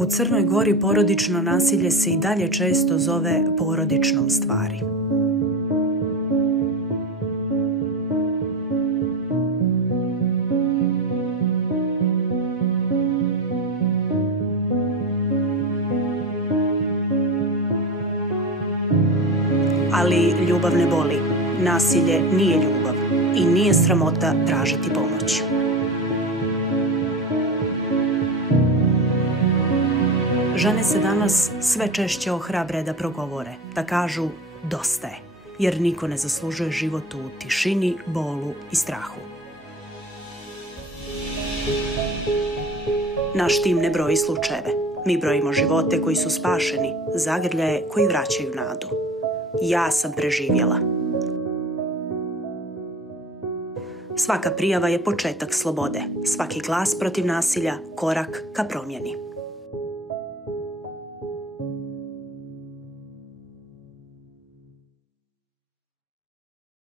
U Crnoj Gori porodično nasilje se i dalje često zove porodičnom stvari. Ali ljubav ne boli, nasilje nije ljubav i nije sramota tražiti pomoć. Žene se danas sve češće ohrabre da progovore, da kažu dosta je, jer niko ne zaslužuje život u tišini, bolu i strahu. Naš tim ne broji slučajeve. Mi brojimo živote koji su spašeni, zagrljaje koji vraćaju nadu. Ja sam preživjela. Svaka prijava je početak slobode, svaki glas protiv nasilja korak ka promjeni.